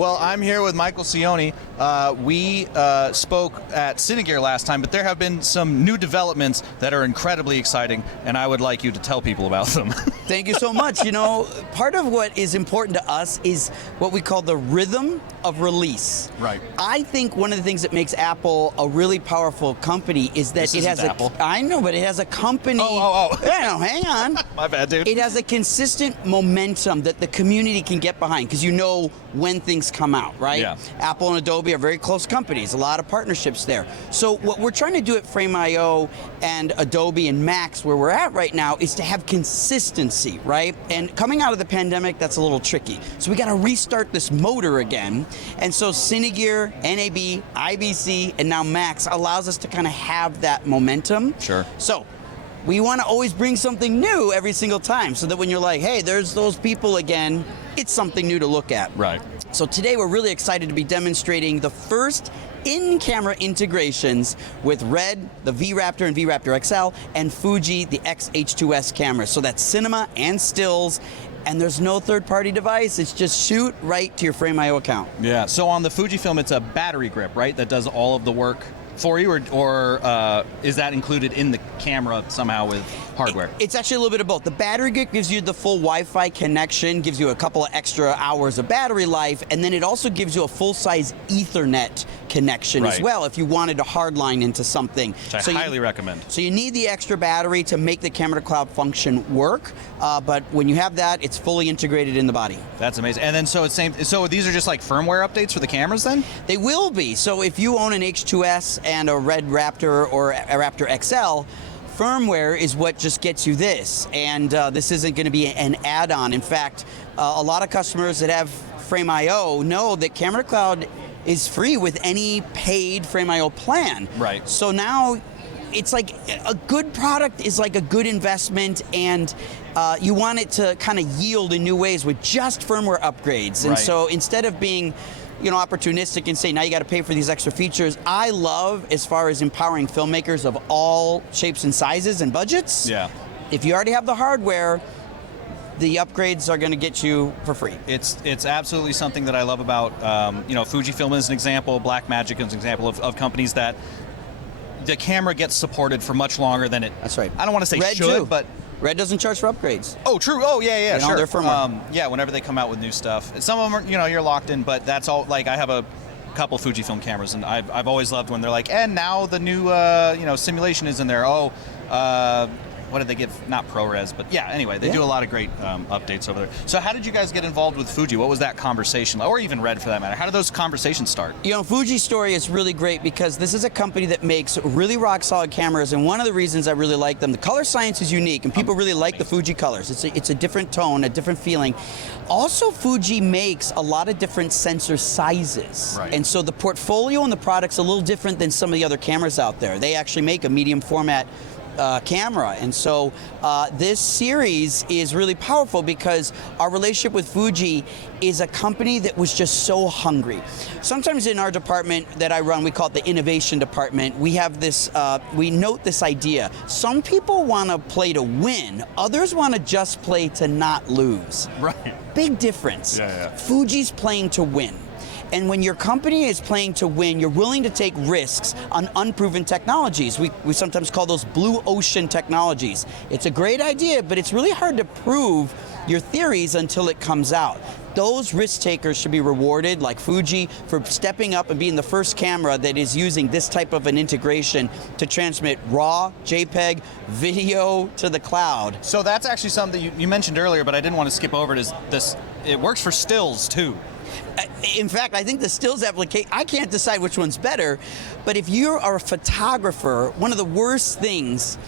Well, I'm here with Michael Cioni. We spoke at Cinegear last time, but there have been some new developments that are incredibly exciting, and I would like you to tell people about them. Thank you so much. You know, part of what is important to us is what we call the rhythm of release. Right. I think one of the things that makes Apple a really powerful company is that it has Apple. I know, but it has a company. Oh. Yeah, no, hang on. My bad, dude. It has a consistent momentum that the community can get behind because you know when things come out, right? Yeah. Apple and Adobe are very close companies, a lot of partnerships there. So what we're trying to do at Frame.io and Adobe and Max, where we're at right now, is to have consistency, right? And coming out of the pandemic, that's a little tricky. So we got to restart this motor again. And so Cinegear, NAB, IBC, and now Max allows us to kind of have that momentum. Sure. So we want to always bring something new every single time so that when you're like, hey, there's those people again, it's something new to look at. Right. So today we're really excited to be demonstrating the first in-camera integrations with RED, the RED Raptor and RED Raptor XL, and Fuji, the X-H2S cameras. So that's cinema and stills, and there's no third-party device. It's just shoot right to your Frame.io account. Yeah, so on the Fujifilm, it's a battery grip, right, that does all of the work for you, or is that included in the camera somehow with hardware? It's actually a little bit of both. The battery grip gives you the full Wi-Fi connection, gives you a couple of extra hours of battery life, and then it also gives you a full-size Ethernet connection as well if you wanted to hardline into something. Which I highly recommend. So you need the extra battery to make the camera to cloud function work, but when you have that, it's fully integrated in the body. That's amazing. And then so it's same. So these are just like firmware updates for the cameras then? They will be. So if you own an H2S and a RED Raptor or a Raptor XL, firmware is what just gets you this, and this isn't going to be an add-on. In fact, a lot of customers that have Frame.io know that Camera Cloud is free with any paid Frame.io plan. Right. So now it's like a good product is like a good investment, and you want it to kind of yield in new ways with just firmware upgrades. And so instead of being opportunistic and say, now you got to pay for these extra features. I love, as far as empowering filmmakers of all shapes and sizes and budgets. Yeah. If you already have the hardware, the upgrades are going to get you for free. It's absolutely something that I love about, Fujifilm is an example, Blackmagic is an example of companies that the camera gets supported for much longer than it. That's right. I don't want to say RED should, too. but RED doesn't charge for upgrades. Oh, true. Oh, yeah, sure. Their firmware. Yeah, whenever they come out with new stuff. Some of them are, you're locked in, but that's all. Like, I have a couple Fujifilm cameras, and I've always loved when they're like, and now the new, simulation is in there. Oh, what did they give? Not ProRes, but yeah. Anyway, they do a lot of great updates over there. So, how did you guys get involved with Fuji? What was that conversation, or even RED for that matter? How did those conversations start? Fuji's story is really great because this is a company that makes really rock solid cameras, and one of the reasons I really like them, the color science is unique, and people really like the Fuji colors. It's a different tone, a different feeling. Also, Fuji makes a lot of different sensor sizes, and so the portfolio and the product's a little different than some of the other cameras out there. They actually make a medium format camera, and so this series is really powerful because our relationship with Fuji is a company that was just so hungry. Sometimes in our department that I run, we call it the innovation department, we have this, we note this idea. Some people want to play to win, others want to just play to not lose. Right. Big difference. Fuji's playing to win. And when your company is playing to win, you're willing to take risks on unproven technologies. We sometimes call those blue ocean technologies. It's a great idea, but it's really hard to prove your theories until it comes out. Those risk takers should be rewarded, like Fuji, for stepping up and being the first camera that is using this type of an integration to transmit raw, JPEG, video to the cloud. So that's actually something that you mentioned earlier, but I didn't want to skip over it. It works for stills too. In fact, I think the stills application, I can't decide which one's better, but if you are a photographer, one of the worst things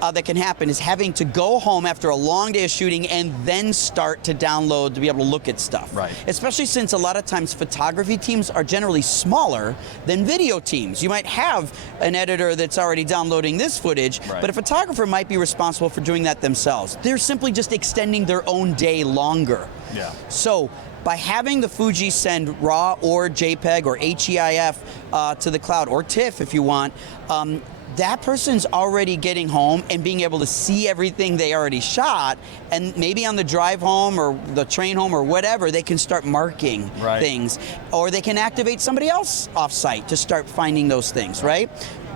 that can happen is having to go home after a long day of shooting and then start to download to be able to look at stuff. Right. Especially since a lot of times photography teams are generally smaller than video teams. You might have an editor that's already downloading this footage, but a photographer might be responsible for doing that themselves. They're simply just extending their own day longer. Yeah. So By having the Fuji send RAW or JPEG or HEIF to the cloud, or TIFF if you want, that person's already getting home and being able to see everything they already shot, and maybe on the drive home or the train home or whatever, they can start marking things, or they can activate somebody else off-site to start finding those things, right?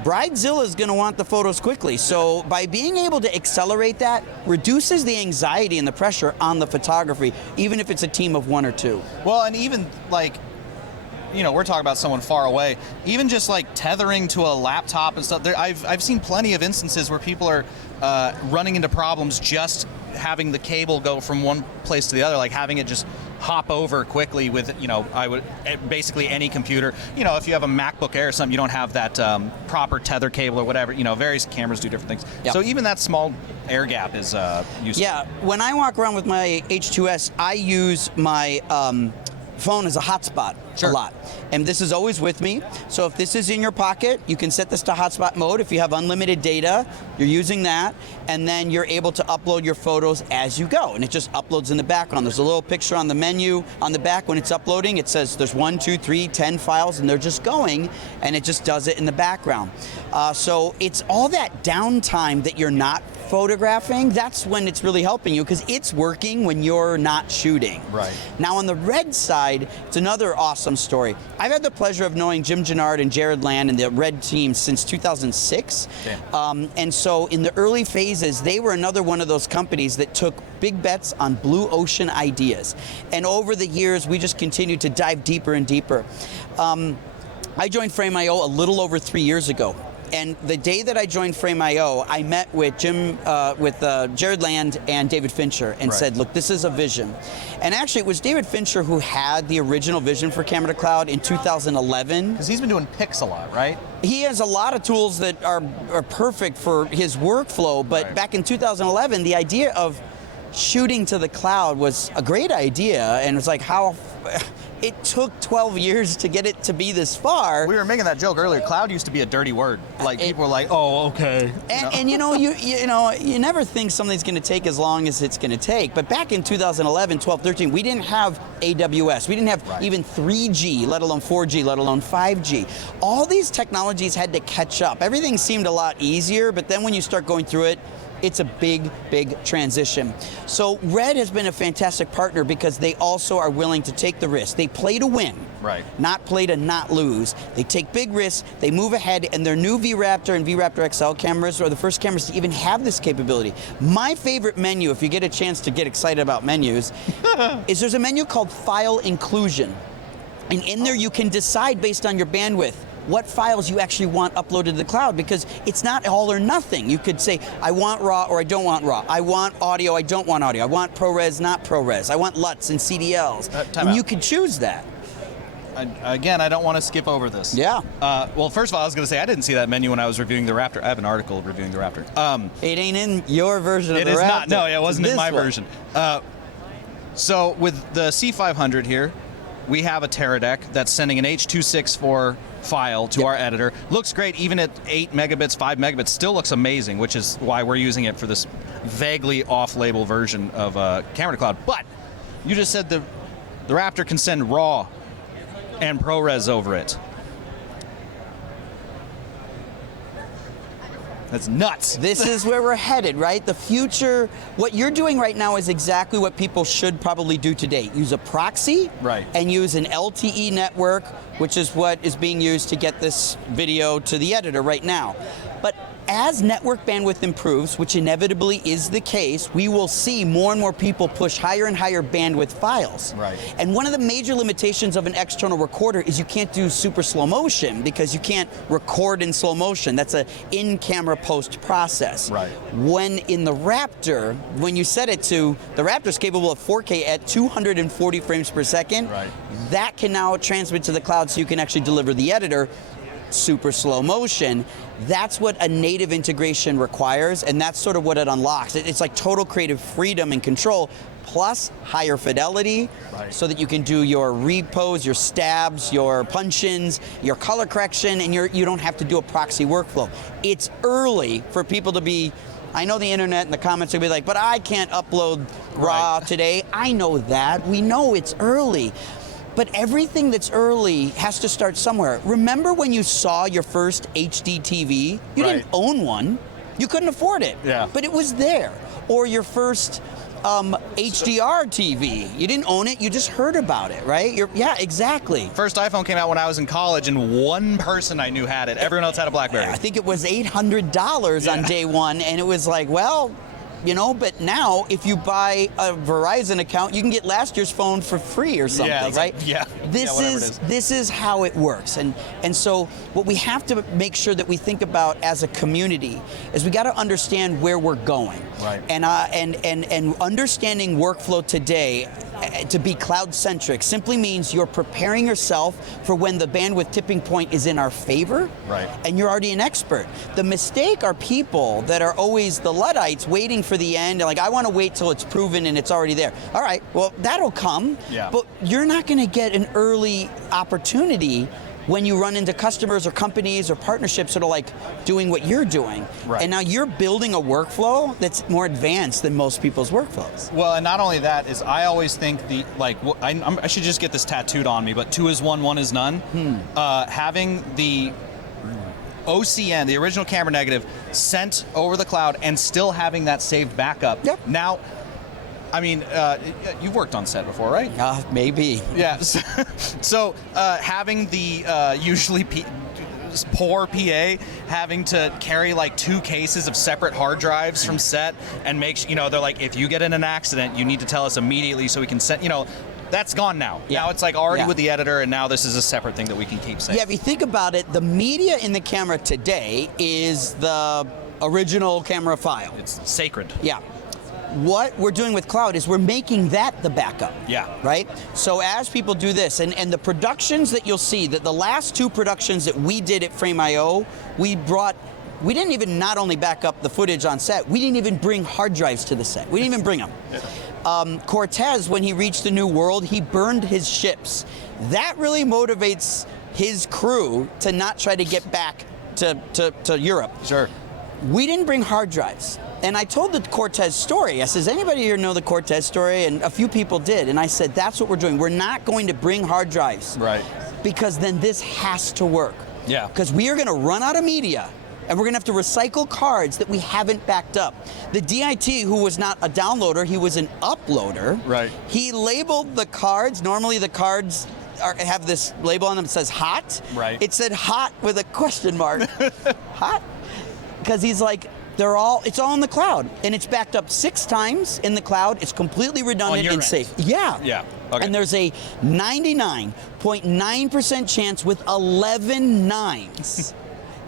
Bridezilla is going to want the photos quickly, so by being able to accelerate that, reduces the anxiety and the pressure on the photography, even if it's a team of 1 or 2. Well, and even like, you know, we're talking about someone far away. Even just like tethering to a laptop and stuff. I've seen plenty of instances where people are running into problems just having the cable go from one place to the other, like having it just hop over quickly with, you know, basically any computer. You know, if you have a MacBook Air or something, you don't have that proper tether cable or whatever. You know, various cameras do different things. Yep. So even that small air gap is useful. Yeah, when I walk around with my H2S, I use my phone as a hotspot a lot. And this is always with me. So if this is in your pocket, you can set this to hotspot mode. If you have unlimited data, you're using that, and then you're able to upload your photos as you go. And it just uploads in the background. There's a little picture on the menu on the back when it's uploading. It says there's 1, 2, 3, 10 files, and they're just going, and it just does it in the background. So it's all that downtime that you're not photographing, that's when it's really helping you, because it's working when you're not shooting. Right. Now on the RED side, it's another awesome story. I've had the pleasure of knowing Jim Gennard and Jared Land and the RED team since 2006. And so in the early phases, they were another one of those companies that took big bets on blue ocean ideas. And over the years, we just continued to dive deeper and deeper. I joined Frame.io a little over 3 years ago. And the day that I joined Frame.io, I met with Jared Land and David Fincher and said, look, this is a vision. And actually, it was David Fincher who had the original vision for Camera to Cloud in 2011. Because he's been doing Pix a lot, right? He has a lot of tools that are perfect for his workflow, but back in 2011, the idea of shooting to the cloud was a great idea, and it's like how it took 12 years to get it to be this far. We were making that joke earlier. Cloud used to be a dirty word. Like people were like, "Oh, okay." And you know, you never think something's going to take as long as it's going to take. But back in 2011, 12, 13, we didn't have AWS. We didn't have even 3G, let alone 4G, let alone 5G. All these technologies had to catch up. Everything seemed a lot easier, but then when you start going through it, it's a big, big transition. So RED has been a fantastic partner because they also are willing to take the risk. They play to win, not play to not lose. They take big risks, they move ahead, and their new RED Raptor and RED Raptor XL cameras are the first cameras to even have this capability. My favorite menu, if you get a chance to get excited about menus, is there's a menu called File Inclusion. And in there you can decide based on your bandwidth what files you actually want uploaded to the cloud, because it's not all or nothing. You could say, I want RAW or I don't want RAW. I want audio, I don't want audio. I want ProRes, not ProRes. I want LUTs and CDLs. And you could choose that. Again, I don't want to skip over this. Yeah. Well, first of all, I was going to say, I didn't see that menu when I was reviewing the Raptor. I have an article reviewing the Raptor. It ain't in your version of the Raptor. It is not. No, it wasn't in my version. So with the C500 here, we have a Teradek that's sending an H.264 file to our editor. Looks great, even at 8 megabits, 5 megabits, still looks amazing, which is why we're using it for this vaguely off-label version of Camera to Cloud. But you just said the Raptor can send RAW and ProRes over it. That's nuts. This is where we're headed, right? The future, what you're doing right now is exactly what people should probably do today. Use a proxy and use an LTE network, which is what is being used to get this video to the editor right now. But as network bandwidth improves, which inevitably is the case, we will see more and more people push higher and higher bandwidth files. And one of the major limitations of an external recorder is you can't do super slow motion because you can't record in slow motion. That's an in-camera post process. When in the Raptor, when you set it to, the Raptor's capable of 4K at 240 frames per second, that can now transmit to the cloud so you can actually deliver the editor super slow motion. That's what a native integration requires, and that's sort of what it unlocks. It's like total creative freedom and control, plus higher fidelity, so that you can do your repos, your stabs, your punch-ins, your color correction, and you don't have to do a proxy workflow. It's early for people to be, I know the internet and the comments will be like, but I can't upload RAW today. I know that. We know it's early. But everything that's early has to start somewhere. Remember when you saw your first HD TV? You Right. didn't own one. You couldn't afford it. Yeah. But it was there. Or your first HDR TV. You didn't own it, you just heard about it, right? Yeah, exactly. First iPhone came out when I was in college, and one person I knew had it. Everyone else had a BlackBerry. I think it was $800 on day one, and it was like, well, you know, but now if you buy a Verizon account, you can get last year's phone for free or something, Yeah, it's right? like- yeah. This Yeah, whatever it is is. this is how it works, and so what we have to make sure that we think about as a community is we got to understand where we're going, Right. And understanding workflow today. To be cloud-centric simply means you're preparing yourself for when the bandwidth tipping point is in our favor, Right. and you're already an expert. The mistake are people that are always the Luddites waiting for the end, and like, I want to wait till it's proven and it's already there. All right, well, that'll come, Yeah. but you're not going to get an early opportunity when you run into customers or companies or partnerships that are like doing what you're doing. Right. And now you're building a workflow that's more advanced than most people's workflows. Well, and not only that is I always think I should just get this tattooed on me, but 2 is 1, 1 is none. Having the OCN, the original camera negative, sent over the cloud and still having that saved backup. Yep. Now, I mean, you've worked on set before, right? Maybe. Yeah. So having the usually poor PA having to carry like 2 cases of separate hard drives from set and they're like, if you get in an accident, you need to tell us immediately so we can send, that's gone now. Yeah. Now it's like already Yeah. with the editor, and now this is a separate thing that we can keep saying. Yeah, if you think about it, the media in the camera today is the original camera file. It's sacred. Yeah. What we're doing with cloud is we're making that the backup. Yeah. Right? So as people do this, and the productions that you'll see, that the last 2 productions that we did at Frame.io, we didn't even not only back up the footage on set, we didn't even bring hard drives to the set. We didn't even bring them. Cortez, when he reached the New World, he burned his ships. That really motivates his crew to not try to get back to Europe. Sure. We didn't bring hard drives. And I told the Cortez story. I says, anybody here know the Cortez story? And a few people did. And I said, that's what we're doing. We're not going to bring hard drives. Right. Because then this has to work. Yeah. Because we are going to run out of media. And we're going to have to recycle cards that we haven't backed up. The DIT, who was not a downloader, he was an uploader. Right. He labeled the cards. Normally the cards have this label on them that says hot. Right. It said hot with a question mark. Hot? Because he's like, it's all in the cloud, and it's backed up 6 times in the cloud. It's completely redundant your and end. safe. Yeah. Yeah. Okay. And there's a 99.9% chance with 11 nines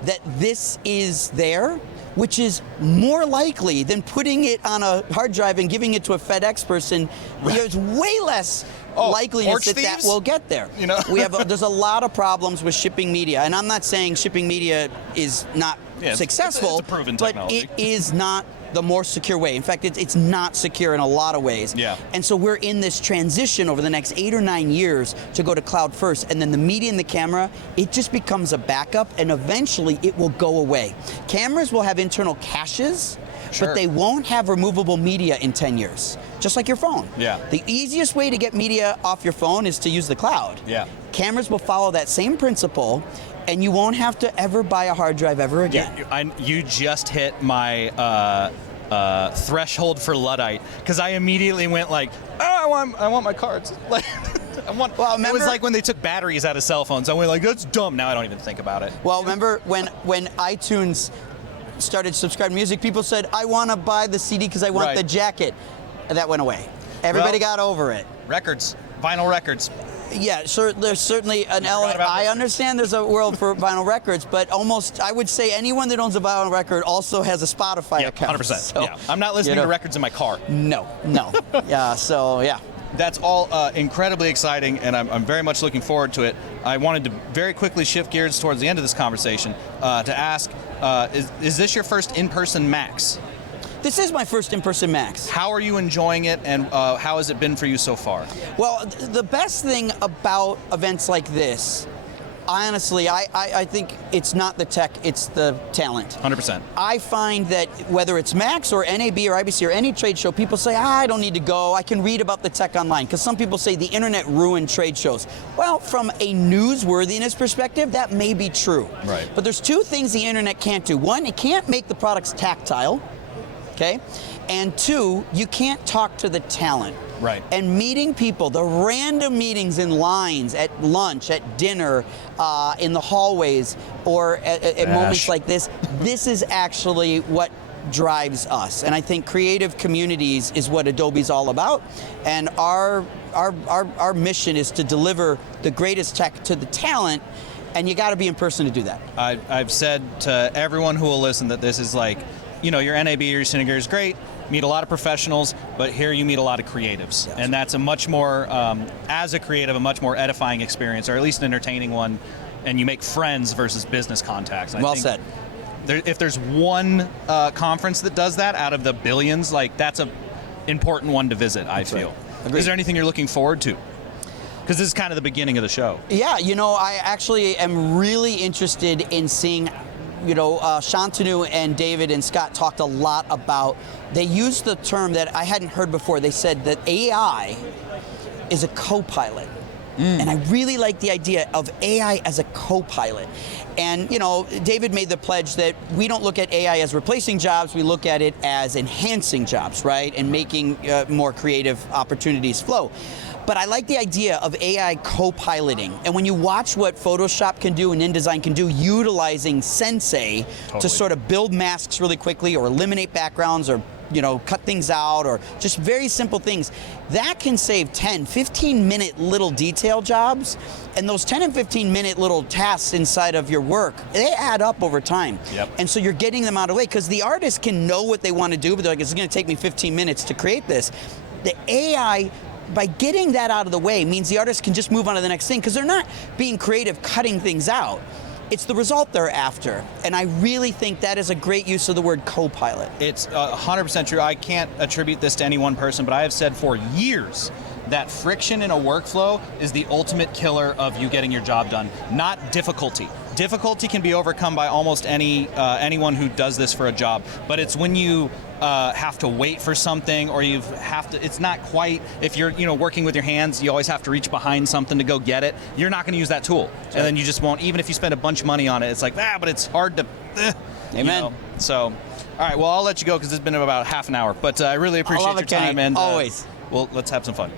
that this is there, which is more likely than putting it on a hard drive and giving it to a FedEx person. There's way less likeliness that thieves? will get there. There's a lot of problems with shipping media, and I'm not saying shipping media is not successful, it's a proven but technology. it is not the more secure way. In fact, it's not secure in a lot of ways. Yeah. And so we're in this transition over the next 8 or 9 years to go to cloud first, and then the media and the camera, it just becomes a backup, and eventually it will go away. Cameras will have internal caches, Sure. but they won't have removable media in 10 years, just like your phone. Yeah. The easiest way to get media off your phone is to use the cloud. Yeah. Cameras will follow that same principle, and you won't have to ever buy a hard drive ever again. You just hit my threshold for Luddite, because I immediately went like, oh, I want my cards. Like, it was like when they took batteries out of cell phones. I went like, that's dumb. Now I don't even think about it. Well, remember when iTunes started subscribing music, people said, I want to buy the CD because I want the jacket. And that went away. Everybody got over it. Records, vinyl records. Yeah, sure, there's certainly an element. I understand there's a world for vinyl records, but almost, I would say anyone that owns a vinyl record also has a Spotify account. 100%. So, yeah. I'm not listening to records in my car. No. Yeah, so yeah. That's all incredibly exciting, and I'm very much looking forward to it. I wanted to very quickly shift gears towards the end of this conversation to ask, is this your first in-person Max? This is my first in-person Max. How are you enjoying it, and how has it been for you so far? Well, the best thing about events like this Honestly, I think it's not the tech, it's the talent. 100%. I find that whether it's MAX or NAB or IBC or any trade show, people say, I don't need to go, I can read about the tech online. Because some people say the internet ruined trade shows. Well, from a newsworthiness perspective, that may be true. Right. But there's two things the internet can't do. One, it can't make the products tactile, okay? And two, you can't talk to the talent. Right. And meeting people, the random meetings in lines, at lunch, at dinner, in the hallways, or at moments like this is actually what drives us. And I think creative communities is what Adobe's all about. And our mission is to deliver the greatest tech to the talent, and you got to be in person to do that. I've said to everyone who will listen that this is like, you know, your NAB or your Cinegear is great, meet a lot of professionals, but here you meet a lot of creatives. Yes. And that's a much more, as a creative, a much more edifying experience, or at least an entertaining one, and you make friends versus business contacts. Well said. If there's one conference that does that out of the billions, like that's a important one to visit, I feel. Right. Is there anything you're looking forward to? Because this is kind of the beginning of the show. Yeah, you know, I actually am really interested in seeing, you know, Shantanu and David and Scott talked a lot about, they used the term that I hadn't heard before. They said that AI is a co-pilot. And I really like the idea of AI as a co-pilot. And, you know, David made the pledge that we don't look at AI as replacing jobs, we look at it as enhancing jobs, right? And making more creative opportunities flow. But I like the idea of AI co-piloting. And when you watch what Photoshop can do and InDesign can do, utilizing Sensei to sort of build masks really quickly or eliminate backgrounds or, you know, cut things out or just very simple things, that can save 10, 15-minute little detail jobs. And those 10 and 15-minute little tasks inside of your work, they add up over time. Yep. And so you're getting them out of the way because the artist can know what they want to do, but they're like, it's going to take me 15 minutes to create this. The AI, by getting that out of the way, means the artist can just move on to the next thing because they're not being creative cutting things out. It's the result they're after. And I really think that is a great use of the word co-pilot. It's 100% true. I can't attribute this to any one person, but I have said for years that friction in a workflow is the ultimate killer of you getting your job done, not difficulty. Difficulty can be overcome by almost anyone who does this for a job, but it's when you have to wait for something, or you have to, it's not quite, if you're working with your hands, you always have to reach behind something to go get it, you're not going to use that tool. Right. And then you just won't, even if you spend a bunch of money on it, it's like, but it's hard to, Amen. You know? So, all right, well, I'll let you go because it's been about half an hour, but I really appreciate your time. And always. Well, let's have some fun.